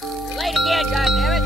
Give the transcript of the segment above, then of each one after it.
Late again, goddammit.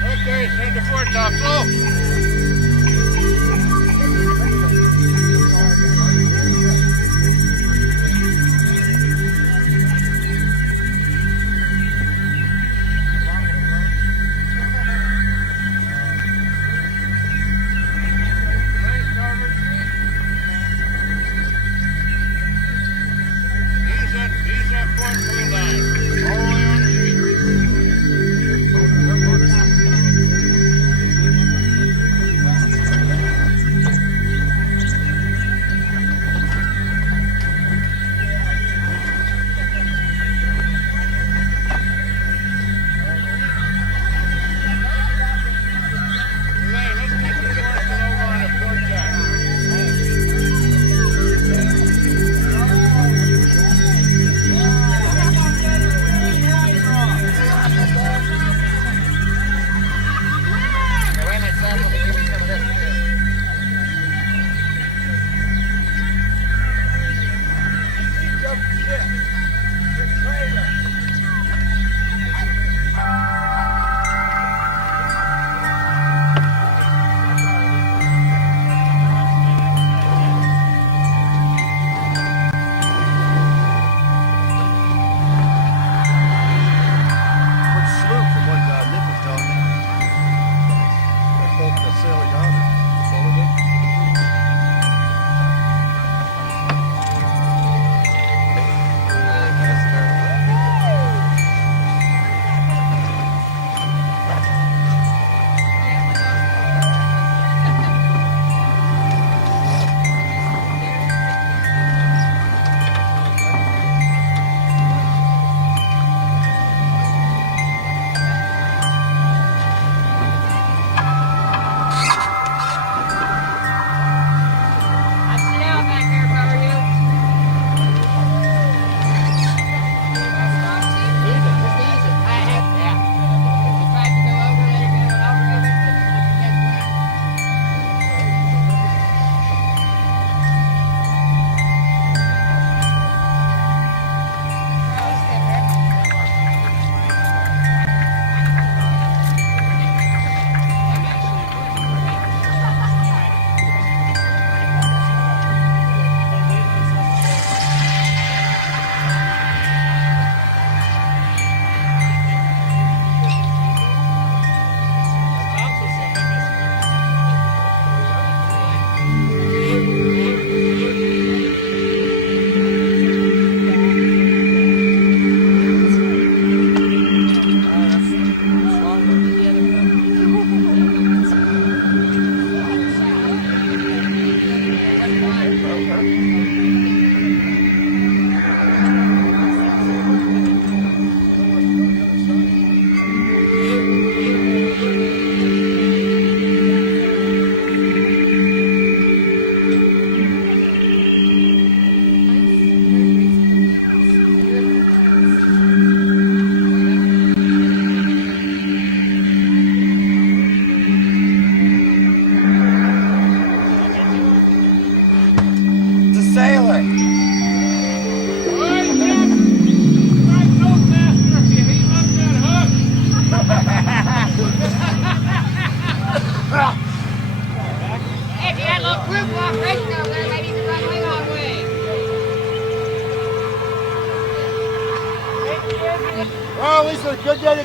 Okay, send the fore topsail. Ease that port blue line, all the way on the sheet.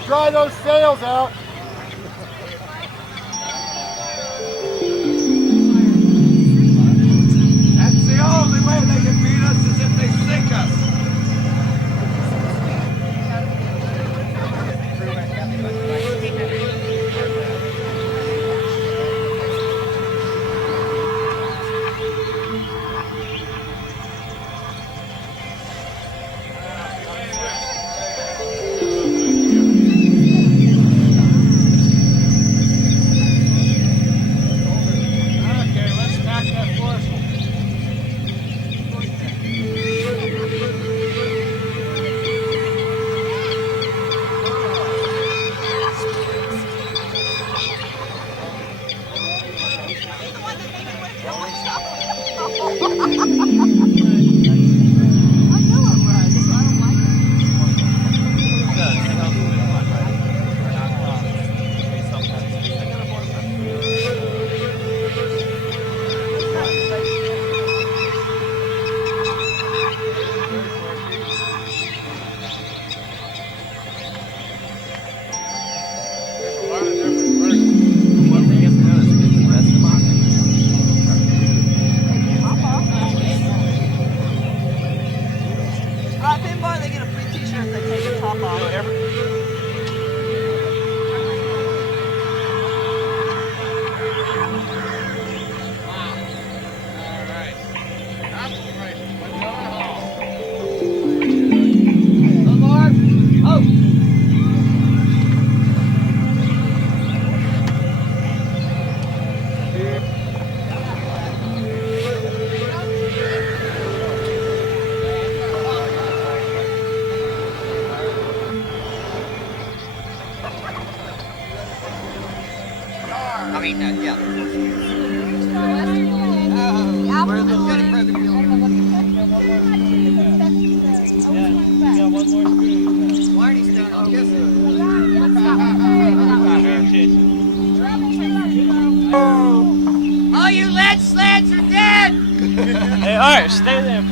dry those sails out. That's the only way they can beat us is if they sink us. Okay, let's tack that foresail. There's a lot of different versions. One thing is known is it's the best of my Finbar, they get a free t-shirt if they take the top off. Alright. Concentrate. We're going home. Good Lord. Oh. I mean, yeah. Where's the good brother? Marty's down, I'm guessing. All you lead sleds are dead! Hey, alright, stay there.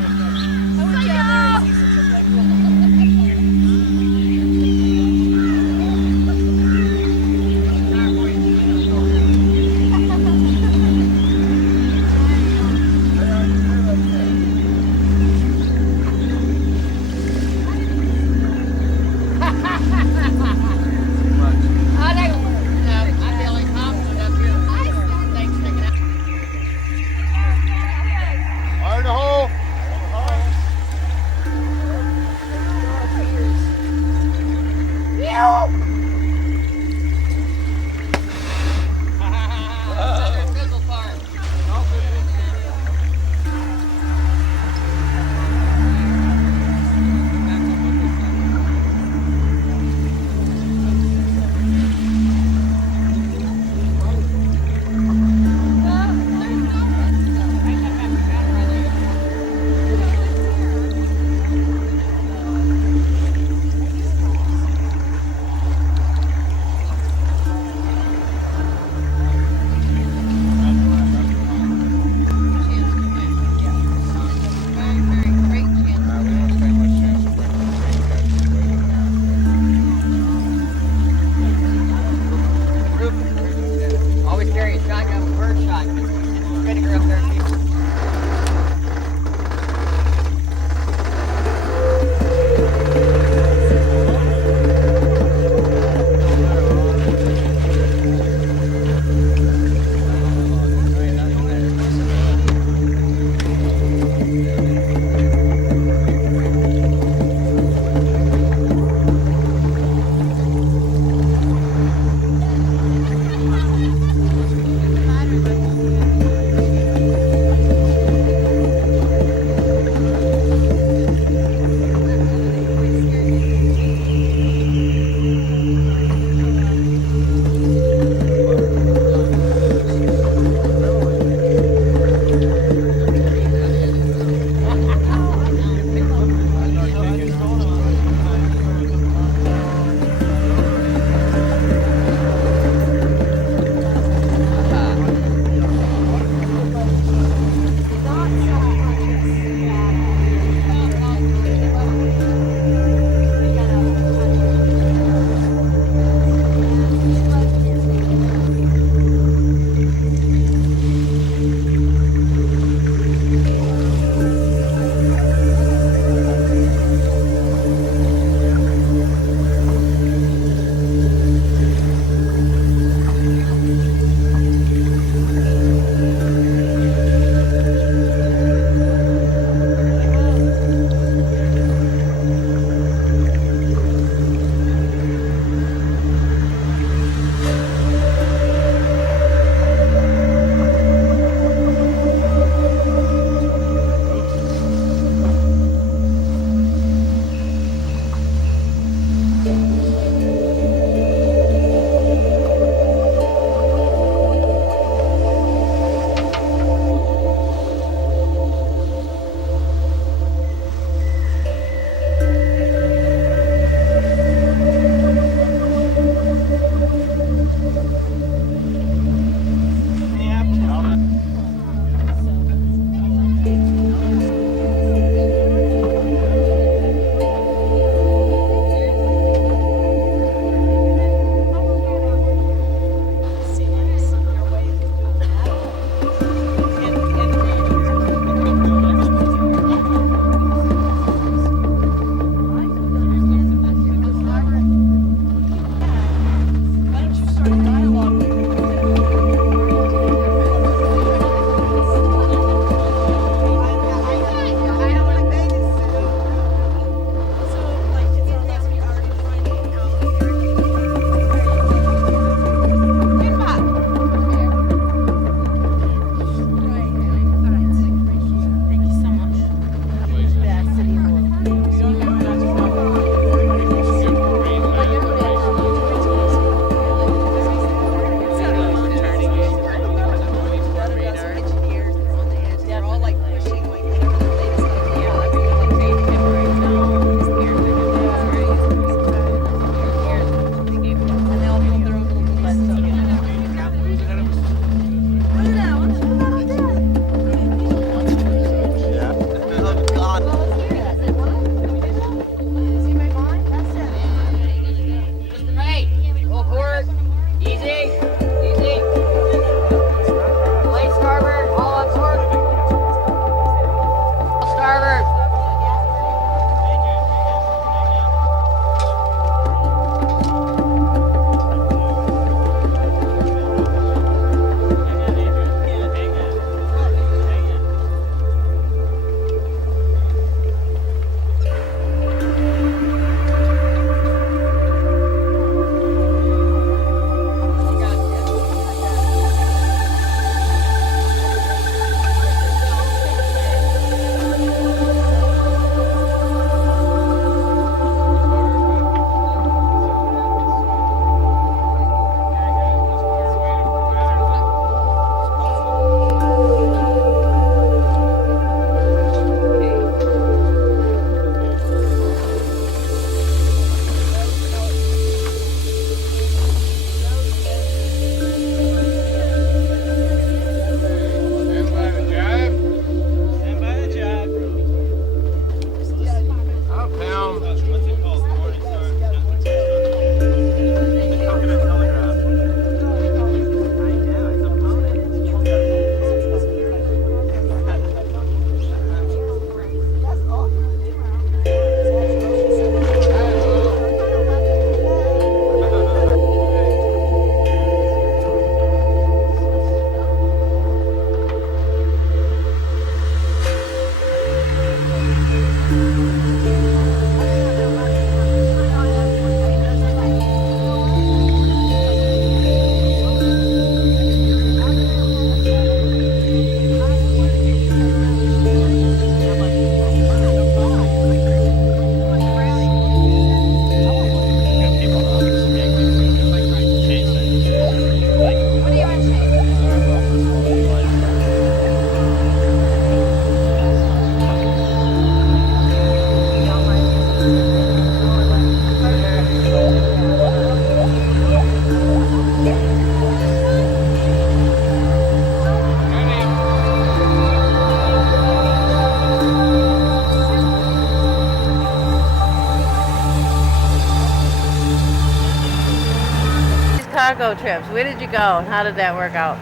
cargo trips? Where did you go and how did that work out?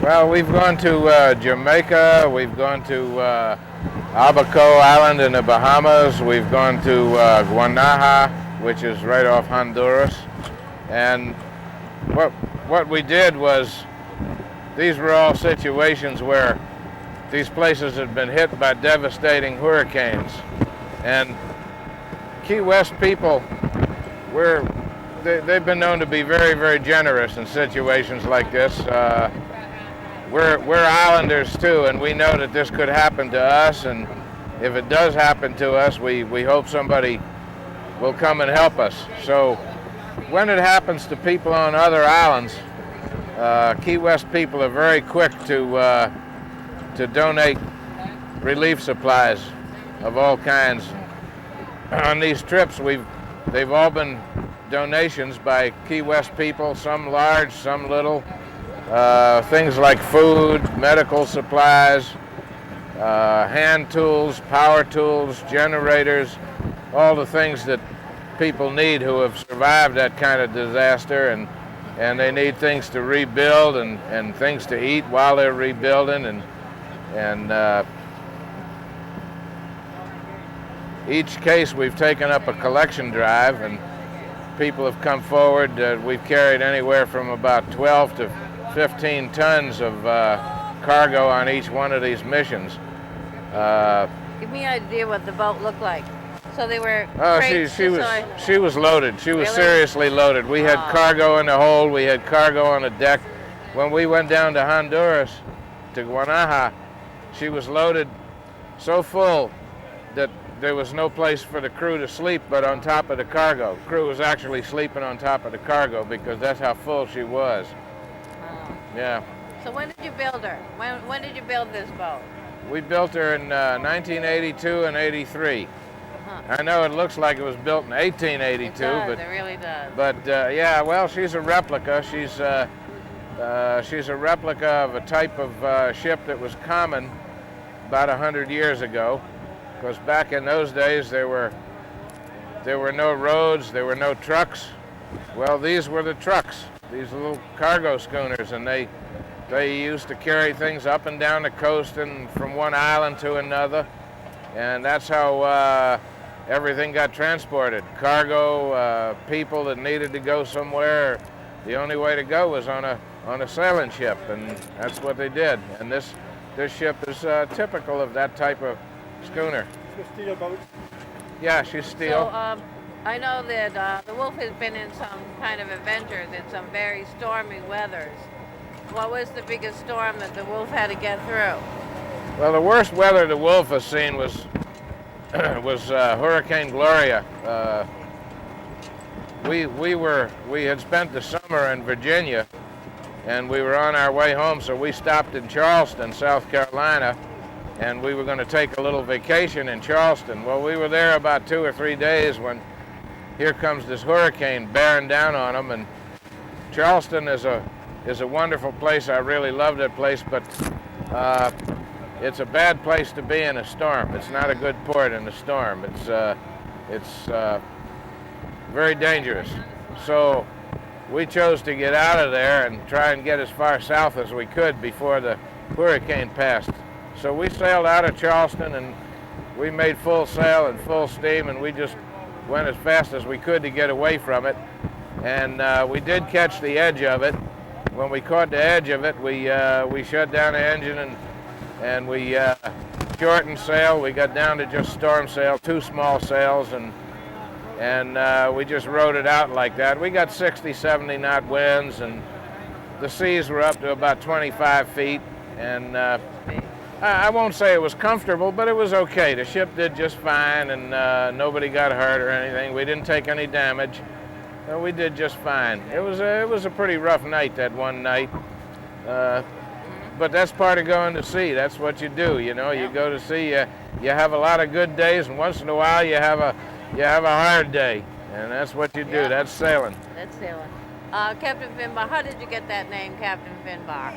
Well, we've gone to Jamaica. We've gone to Abaco Island in the Bahamas. We've gone to Guanaja, which is right off Honduras. And what we did was, these were all situations where these places had been hit by devastating hurricanes. And Key West people, they've been known to be very, very generous in situations like this. We're islanders too, and we know that this could happen to us, and if it does happen to us, we hope somebody will come and help us. So when it happens to people on other islands, Key West people are very quick to donate relief supplies of all kinds. On these trips, they've all been donations by Key West people, some large, some little. Things like food, medical supplies, hand tools, power tools, generators, all the things that people need who have survived that kind of disaster, and they need things to rebuild and things to eat while they're rebuilding, and each case we've taken up a collection drive, and people have come forward. We've carried anywhere from about 12 to 15 tons of cargo on each one of these missions. Give me an idea what the boat looked like. So they were she was loaded. She was Really? seriously loaded. We had cargo in the hold. We had cargo on the deck. When we went down to Honduras, to Guanaja, she was loaded so full that there was no place for the crew to sleep but on top of the cargo. The crew was actually sleeping on top of the cargo because that's how full she was. Yeah. So when did you build her? When did you build this boat? We built her in 1982 and 83. I know it looks like it was built in 1882, It does, but it really does. But yeah, well, she's a replica. She's a replica of a type of ship that was common about 100 years ago. Because back in those days there were no roads, there were no trucks. Well, these were the trucks. These little cargo schooners, and they used to carry things up and down the coast and from one island to another, and that's how everything got transported. Cargo, people that needed to go somewhere, the only way to go was on a sailing ship, and that's what they did. And this ship is typical of that type of schooner. It's a steel boat. Yeah, she's steel. So I know that the Wolf has been in some kind of adventures in some very stormy weathers. What was the biggest storm that the Wolf had to get through? Well, the worst weather the Wolf has seen was Hurricane Gloria. We had spent the summer in Virginia, and we were on our way home, so we stopped in Charleston, South Carolina, and we were going to take a little vacation in Charleston. Well, we were there about 2 or 3 days when here comes this hurricane bearing down on them, and Charleston is a wonderful place. I really love that place, but it's a bad place to be in a storm. It's not a good port in a storm. It's very dangerous. So we chose to get out of there and try and get as far south as we could before the hurricane passed. So we sailed out of Charleston, and we made full sail and full steam, and we just went as fast as we could to get away from it. And we did catch the edge of it. When we caught the edge of it, we shut down the engine and we shortened sail. We got down to just storm sail, 2 small sails, and we just rode it out like that. We got 60, 70 knot winds, and the seas were up to about 25 feet. And I won't say it was comfortable, but it was okay. The ship did just fine, and nobody got hurt or anything. We didn't take any damage. We did just fine. It was a pretty rough night, that one night. But that's part of going to sea. That's what you do, you know. You go to sea. You have a lot of good days, and once in a while you have a hard day, and that's what you do. Yeah. That's sailing. That's sailing. Captain Finbar, how did you get that name, Captain Finbar?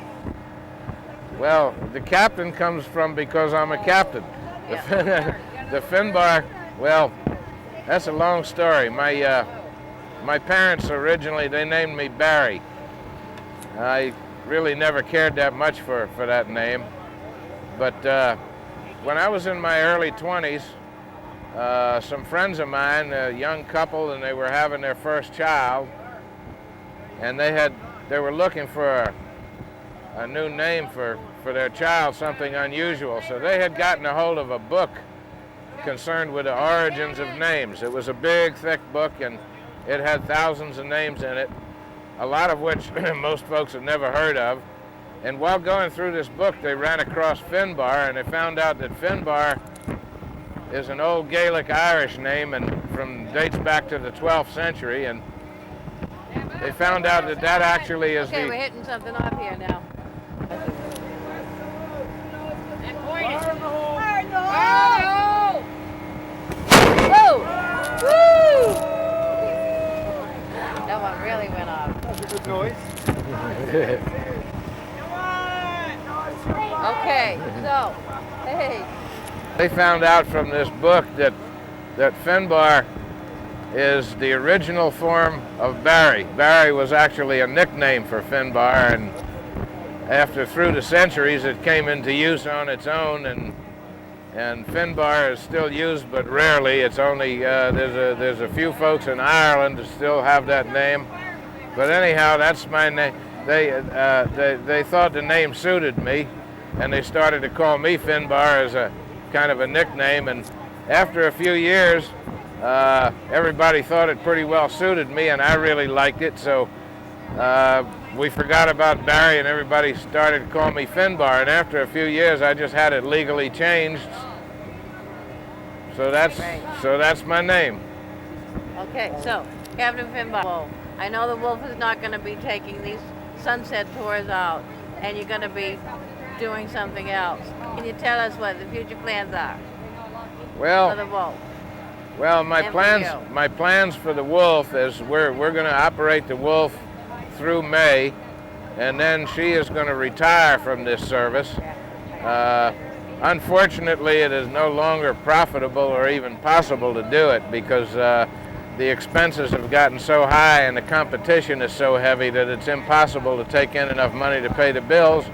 Well, the captain comes from because I'm a captain. Yeah. The Finbar, well, that's a long story. my parents originally, they named me Barry. I really never cared that much for that name. But when I was in my early 20s, some friends of mine, a young couple, and they were having their first child, and they were looking for a new name for their child, something unusual. So they had gotten a hold of a book concerned with the origins of names. It was a big, thick book, and it had thousands of names in it, a lot of which most folks have never heard of. And while going through this book, they ran across Finbar, and they found out that Finbar is an old Gaelic Irish name and dates back to the 12th century. And they found out that that actually is Okay, we're hitting something off here now. Whoa! Woo! That one really went off. That's a good noise. Okay, so, hey. They found out from this book that Finbar is the original form of Barry. Barry was actually a nickname for Finbar, and through the centuries it came into use on its own, and Finbar is still used, but rarely. It's only there's a few folks in Ireland that still have that name. But anyhow, that's my name. They thought the name suited me, and they started to call me Finbar as a kind of a nickname. And after a few years, everybody thought it pretty well suited me, and I really liked it. So we forgot about Barry, and everybody started to call me Finbar. And after a few years, I just had it legally changed. So that's my name. Okay, so, Captain Finbar. Whoa. I know the Wolf is not going to be taking these sunset tours out, and you're going to be doing something else. Can you tell us what the future plans are for the Wolf? Well, my plans for the Wolf is we're going to operate the Wolf through May, and then she is going to retire from this service. Unfortunately, it is no longer profitable or even possible to do it because the expenses have gotten so high and the competition is so heavy that it's impossible to take in enough money to pay the bills.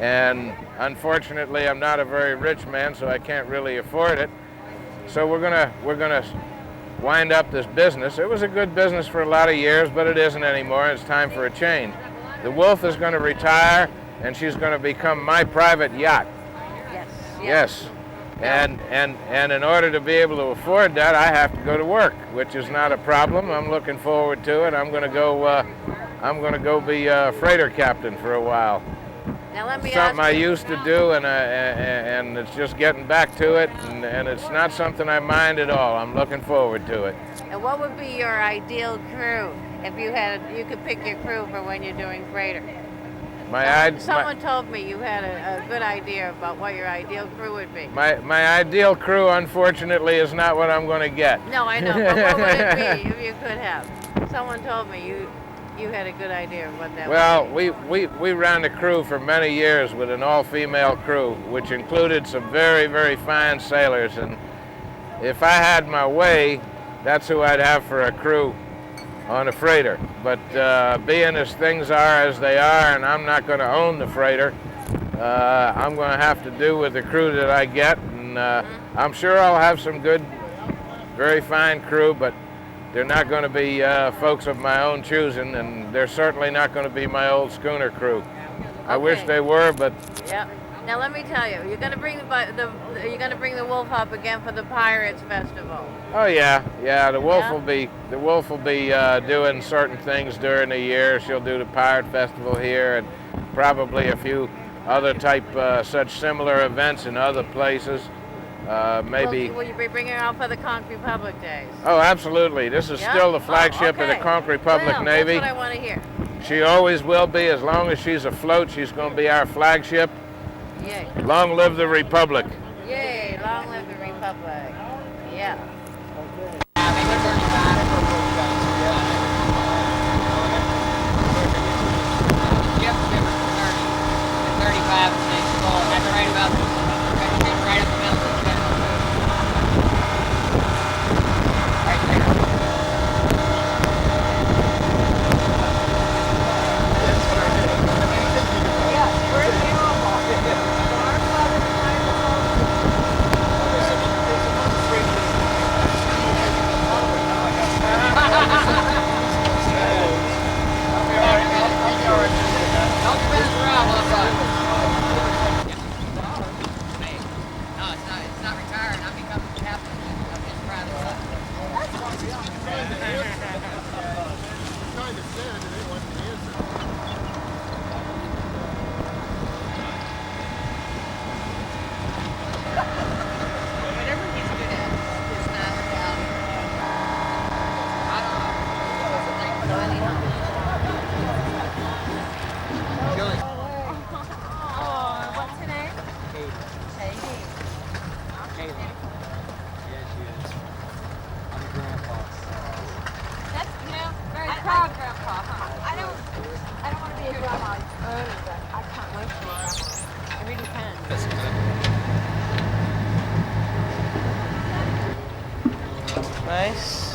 And unfortunately, I'm not a very rich man, so I can't really afford it. So we're gonna wind up this business. It was a good business for a lot of years, but it isn't anymore. It's time for a change. The Wolf is going to retire, and she's going to become my private yacht. Yes. And in order to be able to afford that, I have to go to work, which is not a problem. I'm looking forward to it. I'm going to go be a freighter captain for a while. Now let me something I used to do, and it's just getting back to it, and it's not something I mind at all. I'm looking forward to it. And what would be your ideal crew if you could pick your crew for when you're doing freighter? Someone told me you had a good idea about what your ideal crew would be. My ideal crew, unfortunately, is not what I'm going to get. No, I know, but what would it be if you could have? Someone told me you had a good idea of what that would be. Well, we ran the crew for many years with an all-female crew, which included some very, very fine sailors. And if I had my way, that's who I'd have for a crew on a freighter. But being as things are as they are, and I'm not going to own the freighter, I'm going to have to do with the crew that I get. And I'm sure I'll have some good, very fine crew, but they're not going to be folks of my own choosing, and they're certainly not going to be my old schooner crew. I wish they were, but. Yeah. Now let me tell you, you're going to bring the Wolf up again for the Pirates Festival. Oh yeah. The Wolf will be doing certain things during the year. She'll do the Pirate Festival here, and probably a few other type such similar events in other places. Maybe. Will you be bringing her out for the Conch Republic Days? Oh, absolutely. This is still the flagship of the Conch Republic Navy. That's what I want to hear. She always will be. As long as she's afloat, she's going to be our flagship. Yay. Long live the Republic. Yay, long live the Republic. Yeah. Oh, what's her name? Katie. Yeah, she is. I'm a grandpa. That's, very proud grandpa, huh? I don't want to be a grandma early, but I can't wait to be a grandma. I really can. That's good. Nice.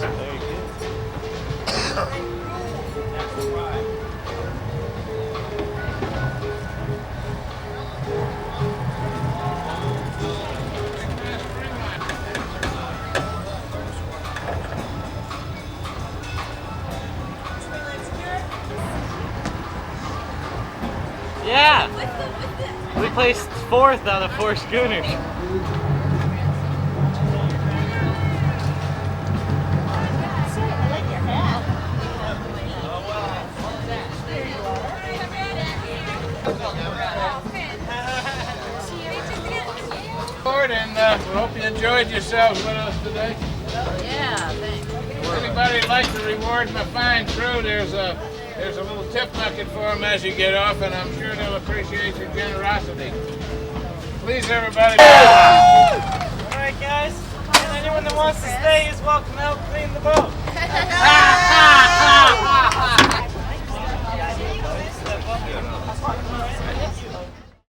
Very good. Yeah! We placed 4th out of 4 schooners. And we hope you enjoyed yourselves with us today. Yeah, thanks. Anybody would like to reward my fine crew, there's a little tip bucket for them as you get off, and I'm sure they'll appreciate your generosity. Please, everybody. Alright guys, and anyone that wants to stay is welcome to help clean the boat.